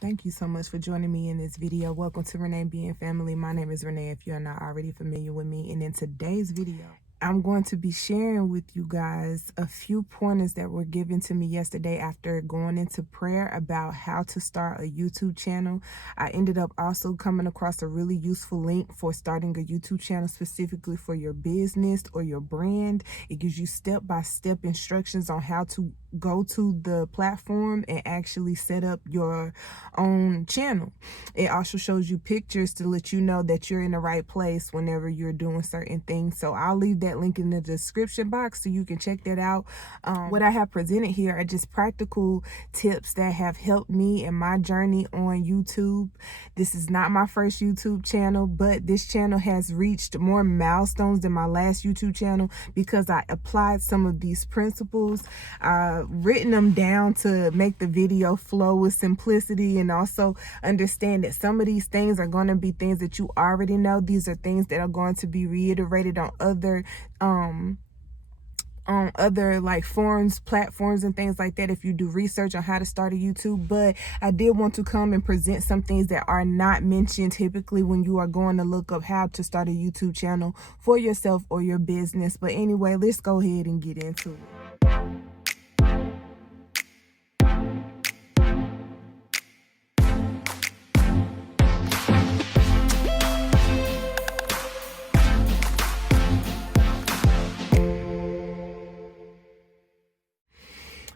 Thank you so much for joining me in this video. Welcome to Renee Being Family. My name is Renee if you're not already familiar with me. And in today's video, I'm going to be sharing with you guys a few pointers that were given to me yesterday after going into prayer about how to start a YouTube channel. I ended up also coming across a really useful link for starting a YouTube channel specifically for your business or your brand. It gives you step-by-step instructions on how to go to the platform and actually set up your own channel. It also shows you pictures to let you know that you're in the right place whenever you're doing certain things. So I'll leave that link in the description box so you can check that out. What I have presented here are just practical tips that have helped me in my journey on YouTube. This is not my first YouTube channel, but this channel has reached more milestones than my last YouTube channel because I applied some of these principles, written them down to make the video flow with simplicity, and also understand that some of these things are going to be things that you already know. These are things that are going to be reiterated on other like forums, platforms, and things like that if you do research on how to start a YouTube. But I did want to come and present some things that are not mentioned typically when you are going to look up how to start a YouTube channel for yourself or your business. But anyway, let's go ahead and get into it.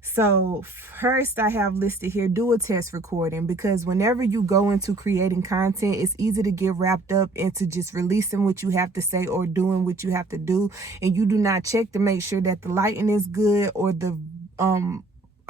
So first I have listed here, do a test recording, because whenever you go into creating content, it's easy to get wrapped up into just releasing what you have to say or doing what you have to do. And you do not check to make sure that the lighting is good or the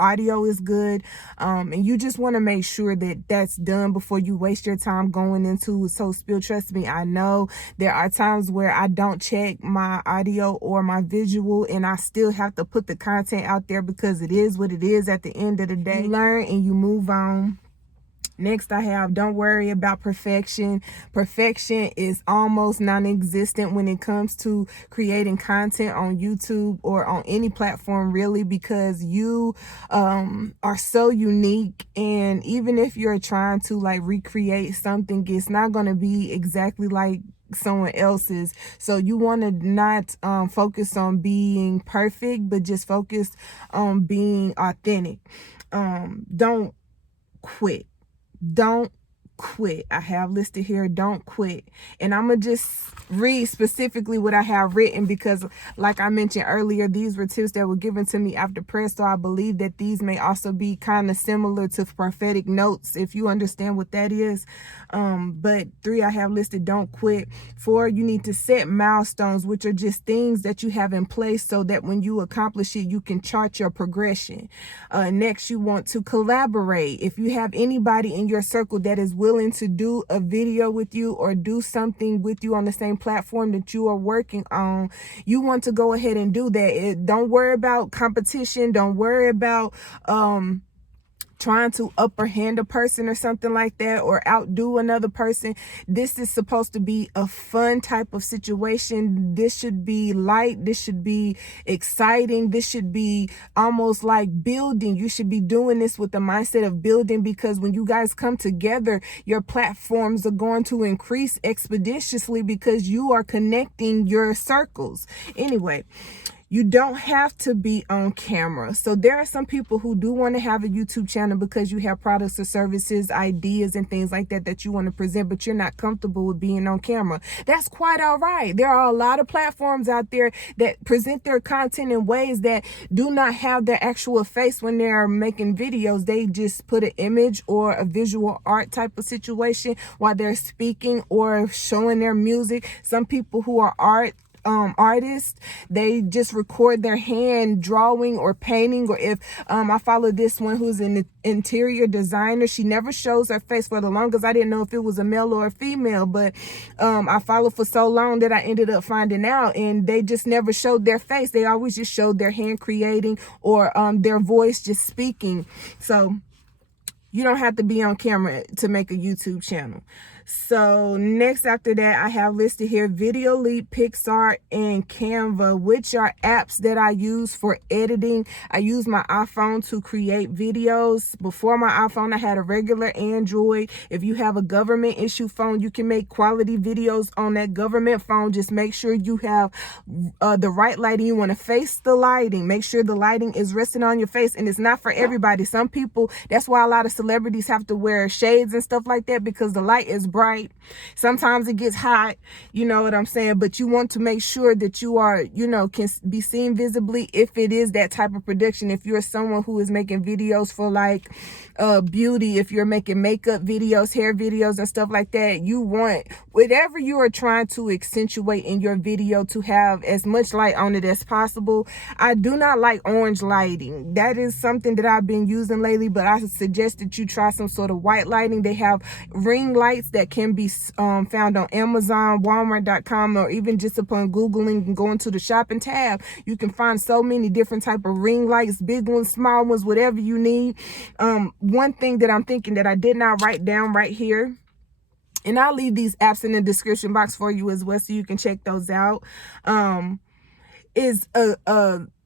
audio is good, and you just want to make sure that that's done before you waste your time going into it. So still, trust me, I know there are times where I don't check my audio or my visual, and I still have to put the content out there because it is what it is. At the end of the day, you learn and you move on. Next, I have, don't worry about perfection. Perfection is almost non-existent when it comes to creating content on YouTube or on any platform, really, because you are so unique. And even if you're trying to like recreate something, it's not going to be exactly like someone else's. So you want to not focus on being perfect, but just focus on being authentic. Don't quit. Don't quit. I have listed here, don't quit. And I'm going to just read specifically what I have written because, like I mentioned earlier, these were tips that were given to me after prayer. So I believe that these may also be kind of similar to prophetic notes, if you understand what that is. But 3, I have listed, don't quit. 4, you need to set milestones, which are just things that you have in place so that when you accomplish it, you can chart your progression. Next, you want to collaborate. If you have anybody in your circle that is willing to do a video with you or do something with you on the same platform that you are working on, you want to go ahead and do that. Don't worry about competition. Don't worry about trying to upper hand a person or something like that, or outdo another person. This is supposed to be a fun type of situation. This should be light. This should be exciting. This should be almost like building. You should be doing this with the mindset of building, because when you guys come together, your platforms are going to increase expeditiously because you are connecting your circles. Anyway, you don't have to be on camera. So there are some people who do want to have a YouTube channel because you have products or services, ideas, and things like that that you want to present, but you're not comfortable with being on camera. That's quite all right. There are a lot of platforms out there that present their content in ways that do not have their actual face when they're making videos. They just put an image or a visual art type of situation while they're speaking or showing their music. Some people who are artists, they just record their hand drawing or painting. Or if I follow this one who's an interior designer, she never shows her face. For the longest, I didn't know if it was a male or a female, but I followed for so long that I ended up finding out, and they just never showed their face. They always just showed their hand creating or their voice just speaking. So you don't have to be on camera to make a YouTube channel. So next after that, I have listed here Video Leap, Pixar, and Canva, which are apps that I use for editing. I use my iPhone to create videos. Before my iPhone, I had a regular Android. If you have a government issue phone, you can make quality videos on that government phone. Just make sure you have the right lighting. You want to face the lighting. Make sure the lighting is resting on your face, and it's not for everybody. Some people, that's why a lot of celebrities have to wear shades and stuff like that, because the light is bright. Sometimes it gets hot, you know what I'm saying? But you want to make sure that you are, you know, can be seen visibly if it is that type of production. If you're someone who is making videos for like beauty, if you're making makeup videos, hair videos and stuff like that, you want whatever you are trying to accentuate in your video to have as much light on it as possible. I do not like orange lighting. That is something that I've been using lately, but I suggest that you try some sort of white lighting. They have ring lights that can be found on Amazon, Walmart.com, or even just upon Googling and going to the shopping tab. You can find so many different type of ring lights, big ones, small ones, whatever you need. One thing that I'm thinking that I did not write down right here, and I'll leave these apps in the description box for you as well so you can check those out, is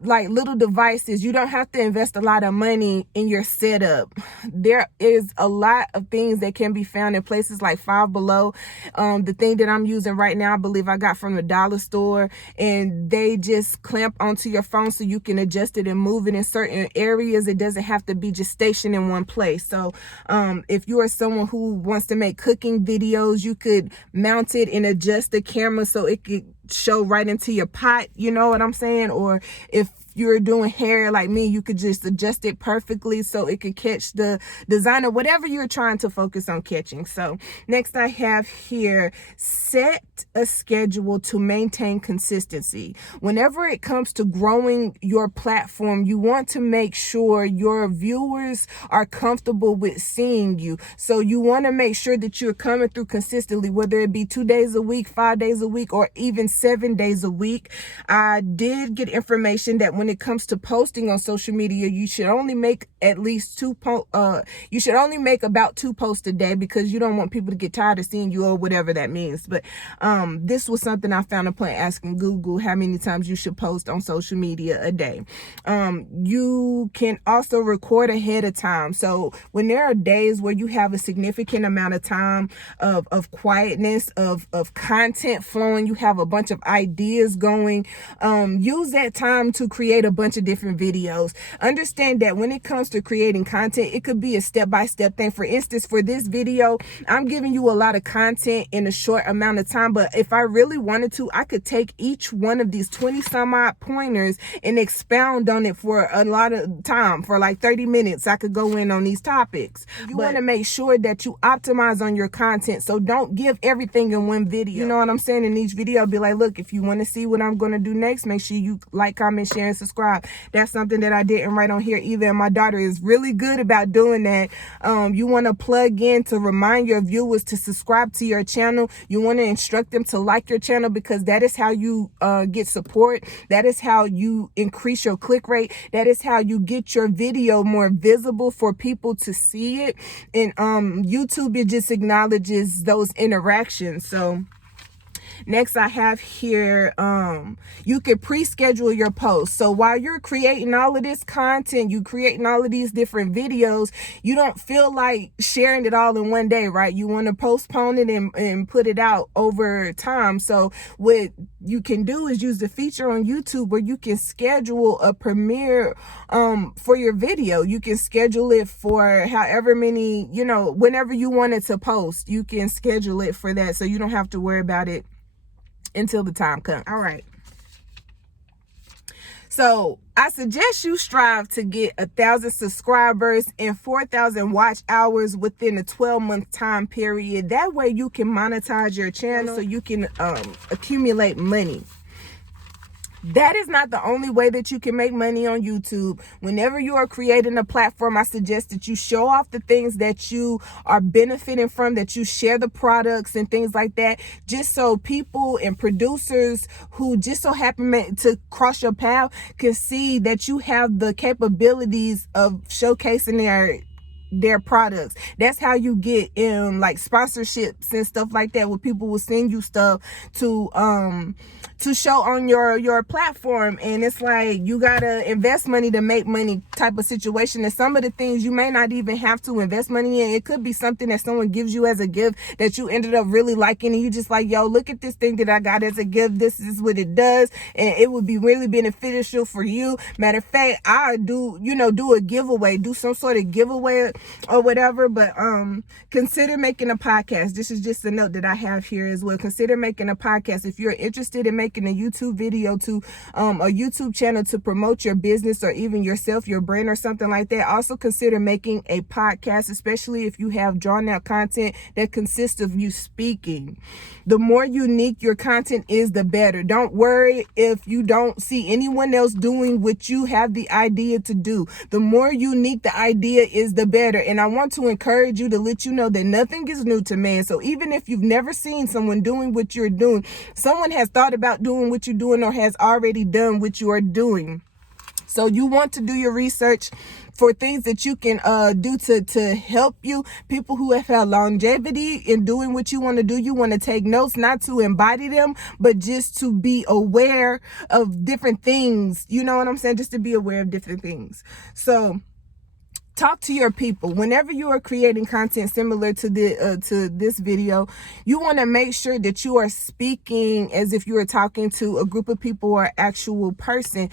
like little devices. You don't have to invest a lot of money in your setup. There is a lot of things that can be found in places like Five Below. The thing that I'm using right now, I believe I got from the dollar store, and they just clamp onto your phone so you can adjust it and move it in certain areas. It doesn't have to be just stationed in one place. So if you are someone who wants to make cooking videos, you could mount it and adjust the camera so it could show right into your pot, you know what I'm saying? Or if you're doing hair like me, you could just adjust it perfectly so it could catch the design or whatever you're trying to focus on catching. So next I have here, set a schedule to maintain consistency. Whenever it comes to growing your platform, you want to make sure your viewers are comfortable with seeing you. So you want to make sure that you're coming through consistently, whether it be 2 days a week, 5 days a week, or even 7 days a week. I did get information that when it comes to posting on social media, you should only make at least you should only make about 2 posts a day, because you don't want people to get tired of seeing you, or whatever that means. But this was something I found upon asking Google how many times you should post on social media a day. You can also record ahead of time. So when there are days where you have a significant amount of time of quietness, of content flowing, you have a bunch of ideas going, use that time to create a bunch of different videos. Understand that when it comes to creating content, it could be a step-by-step thing. For instance, for this video, I'm giving you a lot of content in a short amount of time, but if I really wanted to, I could take each one of these 20 some odd pointers and expound on it for a lot of time. For like 30 minutes, I could go in on these topics. You want to make sure that you optimize on your content, so don't give everything in one video. You know what I'm saying? In each video, I'll be like, look, if you want to see what I'm going to do next, make sure you like, comment, share, and subscribe. That's something that I didn't write on here either, and my daughter is really good about doing that. You want to plug in to remind your viewers to subscribe to your channel. You want to instruct them to like your channel, because that is how you get support. That is how you increase your click rate. That is how you get your video more visible for people to see it. And YouTube, it just acknowledges those interactions. So next I have here, you can pre-schedule your posts. So while you're creating all of this content, you creating all of these different videos, you don't feel like sharing it all in one day, right? You want to postpone it and put it out over time. So what you can do is use the feature on YouTube where you can schedule a premiere for your video. You can schedule it for however many, you know, whenever you want it to post, you can schedule it for that, so you don't have to worry about it until the time comes. All right. So I suggest you strive to get 1,000 subscribers and 4,000 watch hours within a 12-month time period. That way you can monetize your channel, so you can accumulate money. That is not the only way that you can make money on YouTube. Whenever you are creating a platform, I suggest that you show off the things that you are benefiting from, that you share the products and things like that, just so people and producers who just so happen to cross your path can see that you have the capabilities of showcasing their products. That's how you get like sponsorships and stuff like that, where people will send you stuff to show on your platform. And it's like, you gotta invest money to make money type of situation. And some of the things you may not even have to invest money in. It could be something that someone gives you as a gift that you ended up really liking, and you just like, yo, look at this thing that I got as a gift. This is what it does, and it would be really beneficial for you. Matter of fact, I do a giveaway, do some sort of giveaway or whatever. But consider making a podcast. This is just a note that I have here as well. Consider making a podcast if you're interested in making a YouTube video to a YouTube channel to promote your business or even yourself, your brand or something like that. Also consider making a podcast, especially if you have drawn out content that consists of you speaking. The more unique your content is, the better. Don't worry if you don't see anyone else doing what you have the idea to do. The more unique the idea is, the better. And I want to encourage you to let you know that nothing is new to man. So even if you've never seen someone doing what you're doing, someone has thought about doing what you're doing or has already done what you are doing. So you want to do your research for things that you can do to help you. People who have had longevity in doing what you want to do. You want to take notes, not to embody them, but just to be aware of different things. You know what I'm saying? Just to be aware of different things. So talk to your people. Whenever you are creating content similar to this video, you want to make sure that you are speaking as if you are talking to a group of people or actual person.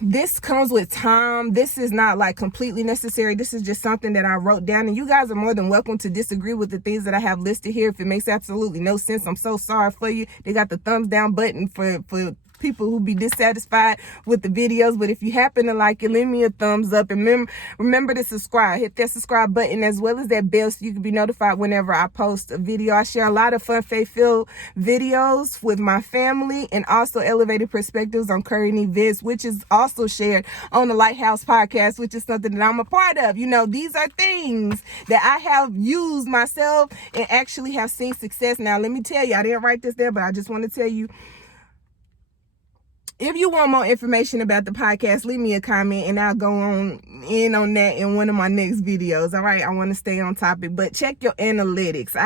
This comes with time. This is not like completely necessary. This is just something that I wrote down, and you guys are more than welcome to disagree with the things that I have listed here. If it makes absolutely no sense, I'm so sorry for you. They got the thumbs down button for people who be dissatisfied with the videos. But if you happen to like it, leave me a thumbs up, and remember to subscribe. Hit that subscribe button as well as that bell so you can be notified whenever I post a video. I share a lot of fun, faith-filled videos with my family, and also elevated perspectives on current events, which is also shared on the Lighthouse podcast, which is something that I'm a part of. These are things that I have used myself and actually have seen success. Now, let me tell you, I didn't write this there, but I just want to tell you, if you want more information about the podcast, leave me a comment and I'll go on that in one of my next videos. All right, I want to stay on topic, but check your analytics.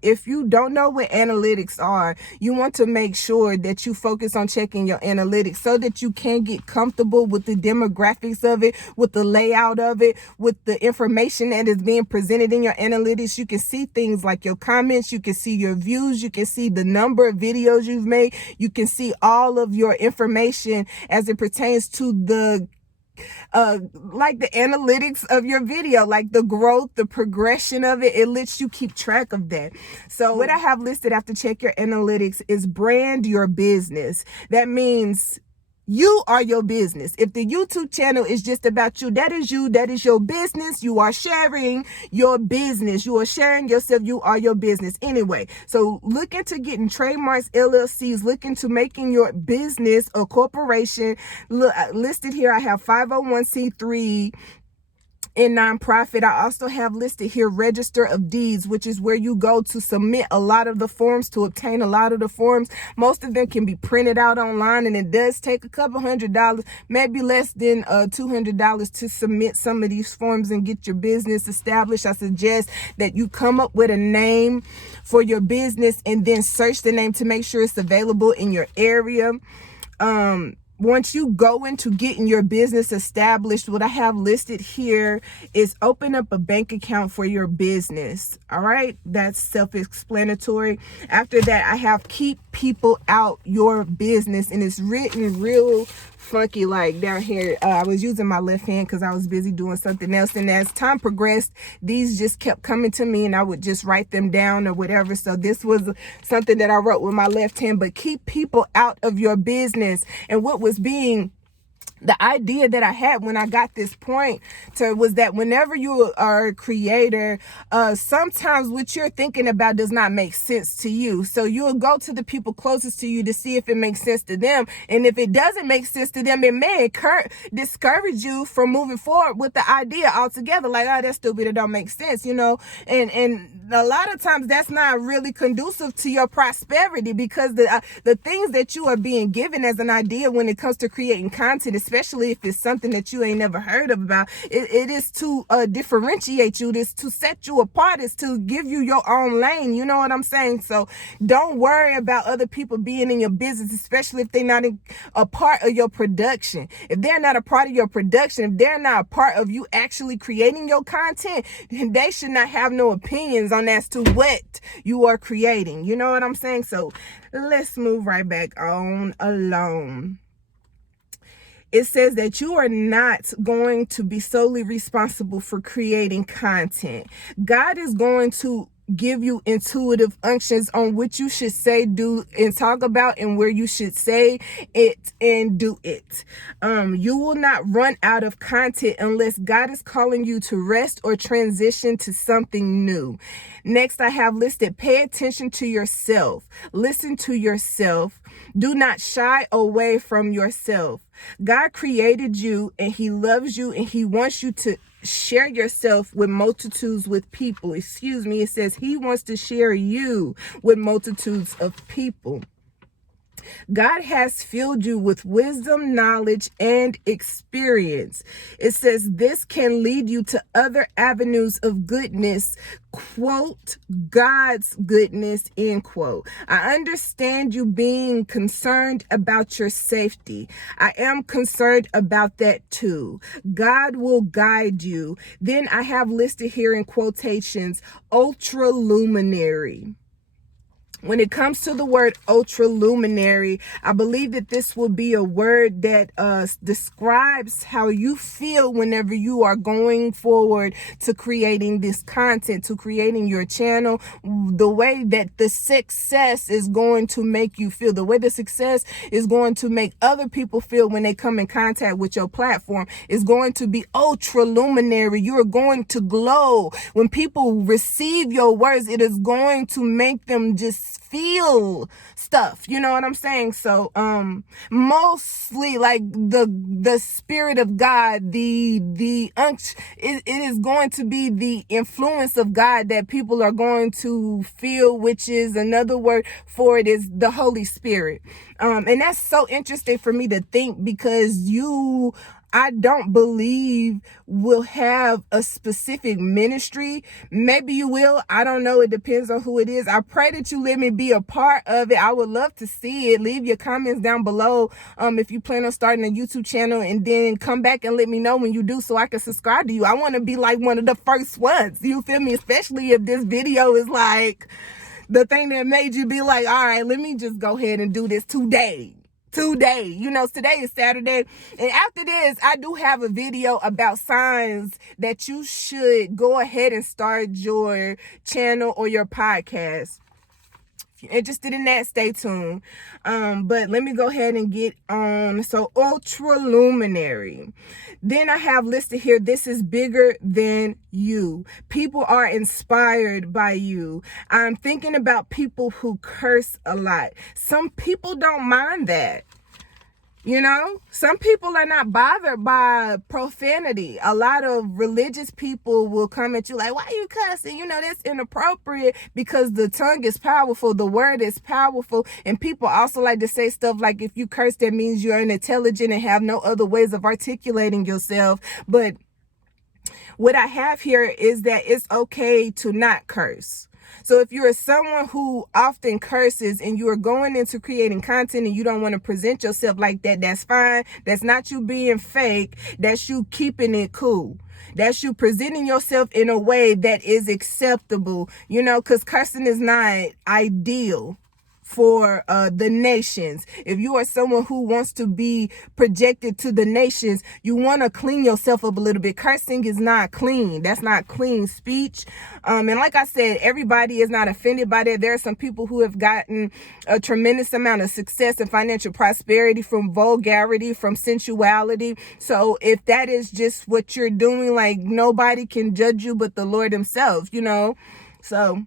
If you don't know what analytics are, you want to make sure that you focus on checking your analytics so that you can get comfortable with the demographics of it, with the layout of it, with the information that is being presented in your analytics. You can see things like your comments, you can see your views, you can see the number of videos you've made, you can see all of your information as it pertains to the like the analytics of your video, like the growth, the progression of it. It lets you keep track of that. So what I have listed after check your analytics is brand your business. That means you are your business. If the YouTube channel is just about you, that is you. That is your business. You are sharing your business. You are sharing yourself. You are your business. Anyway, so look into getting trademarks, LLCs. Look into making your business a corporation. Listed here, I have 501c3 and nonprofit. I also have listed here Register of Deeds, which is where you go to submit a lot of the forms, to obtain a lot of the forms. Most of them can be printed out online, and it does take a couple $100, maybe less than $200 to submit some of these forms and get your business established. I suggest that you come up with a name for your business and then search the name to make sure it's available in your area. Once you go into getting your business established, what I have listed here is open up a bank account for your business. All right, that's self-explanatory. After that, I have keep people out your business, and it's written real funky like down here. I was using my left hand because I was busy doing something else, and as time progressed, these just kept coming to me and I would just write them down or whatever. So this was something that I wrote with my left hand. But keep people out of your business. And what was being the idea that I had when I got this point was that whenever you are a creator, sometimes what you're thinking about does not make sense to you. So you'll go to the people closest to you to see if it makes sense to them. And if it doesn't make sense to them, it may discourage you from moving forward with the idea altogether. Like, oh, that's stupid. It don't make sense, And a lot of times that's not really conducive to your prosperity, because the things that you are being given as an idea when it comes to creating content, especially if it's something that you ain't never heard of about, it is to differentiate you, it's to set you apart, it's to give you your own lane. You know what I'm saying? So don't worry about other people being in your business, especially if they're not a part of your production. If they're not a part of your production, if they're not a part of you actually creating your content, then they should not have no opinions on as to what you are creating. You know what I'm saying? So let's move right back on along. It says that you are not going to be solely responsible for creating content. God is going to give you intuitive unctions on what you should say, do, and talk about, and where you should say it and do it. You will not run out of content unless God is calling you to rest or transition to something new. Next, I have listed, pay attention to yourself. Listen to yourself. Do not shy away from yourself. God created you, and he loves you, and he wants you to share yourself with multitudes with people. It says he wants to share you with multitudes of people. God has filled you with wisdom, knowledge, and experience. It says this can lead you to other avenues of goodness, quote, God's goodness, end quote. I understand you being concerned about your safety. I am concerned about that too. God will guide you. Then I have listed here in quotations, ultra luminary. When it comes to the word ultra luminary, I believe that this will be a word that describes how you feel whenever you are going forward to creating this content, to creating your channel, the way that the success is going to make you feel, the way the success is going to make other people feel when they come in contact with your platform is going to be ultra luminary. You are going to glow. When people receive your words, it is going to make them just feel stuff. You know what I'm saying? So mostly like the spirit of God, it is going to be the influence of God that people are going to feel, which is another word for it is the Holy Spirit. And that's so interesting for me to think, because I don't believe will have a specific ministry. Maybe you will. I don't know. It depends on who it is. I pray that you let me be a part of it. I would love to see it. Leave your comments down below if you plan on starting a YouTube channel, and then come back and let me know when you do so I can subscribe to you. I want to be like one of the first ones. You feel me? Especially if this video is like the thing that made you be like, all right, let me just go ahead and do this today. You know, today is Saturday, and after this I do have a video about signs that you should go ahead and start your channel or your podcast. If you're interested in that, stay tuned. But let me go ahead and get on. So ultra luminary. Then I have listed here, this is bigger than you. People are inspired by you. I'm thinking about people who curse a lot. Some people don't mind that. You know, some people are not bothered by profanity. A lot of religious people will come at you like, why are you cussing? You know, that's inappropriate, because the tongue is powerful. The word is powerful. And people also like to say stuff like, if you curse, that means you're unintelligent and have no other ways of articulating yourself. But what I have here is that it's okay to not curse. So if you're someone who often curses and you are going into creating content and you don't want to present yourself like that, that's fine. That's not you being fake. That's you keeping it cool. That's you presenting yourself in a way that is acceptable, you know, because cursing is not ideal for the nations. If you are someone who wants to be projected to the nations, you want to clean yourself up a little bit. Cursing is not clean. That's not clean speech. And like I said, everybody is not offended by that. There are some people who have gotten a tremendous amount of success and financial prosperity from vulgarity, from sensuality. So if that is just what you're doing, like, nobody can judge you but the Lord himself, you know. So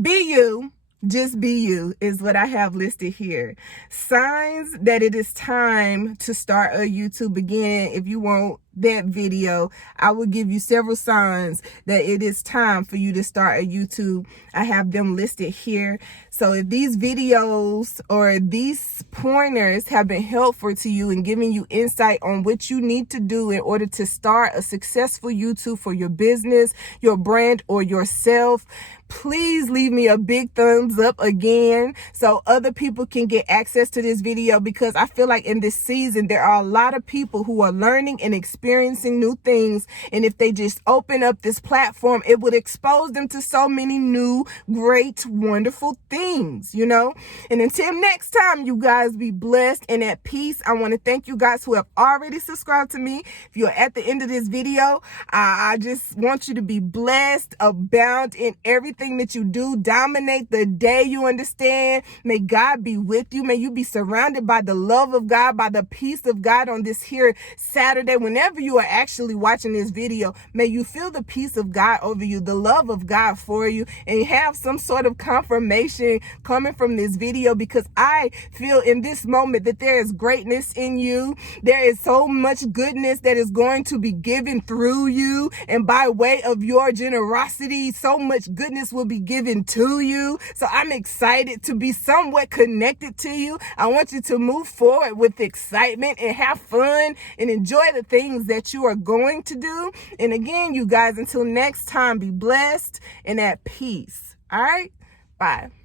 be you. Just be you is what I have listed here. Signs that it is time to start a YouTube again. If you want that video, I will give you several signs that it is time for you to start a YouTube. I have them listed here. So if these videos or these pointers have been helpful to you and giving you insight on what you need to do in order to start a successful YouTube for your business, your brand, or yourself, please leave me a big thumbs up again so other people can get access to this video, because I feel like in this season there are a lot of people who are learning and experiencing new things, and if they just open up this platform, it would expose them to so many new, great, wonderful things, you know. And until next time, you guys be blessed and at peace. I want to thank you guys who have already subscribed to me. If you're at the end of this video, I just want you to be blessed, abound in everything that you do, dominate the day, you understand. May God be with you. May you be surrounded by the love of God, by the peace of God on this here Saturday. Whenever you are actually watching this video, may you feel the peace of God over you, the love of God for you, and have some sort of confirmation coming from this video, because I feel in this moment that there is greatness in you. There is so much goodness that is going to be given through you, and by way of your generosity, so much goodness will be given to you. So I'm excited to be somewhat connected to you. I want you to move forward with excitement and have fun and enjoy the things that you are going to do. And again, you guys, until next time, be blessed and at peace. All right? Bye.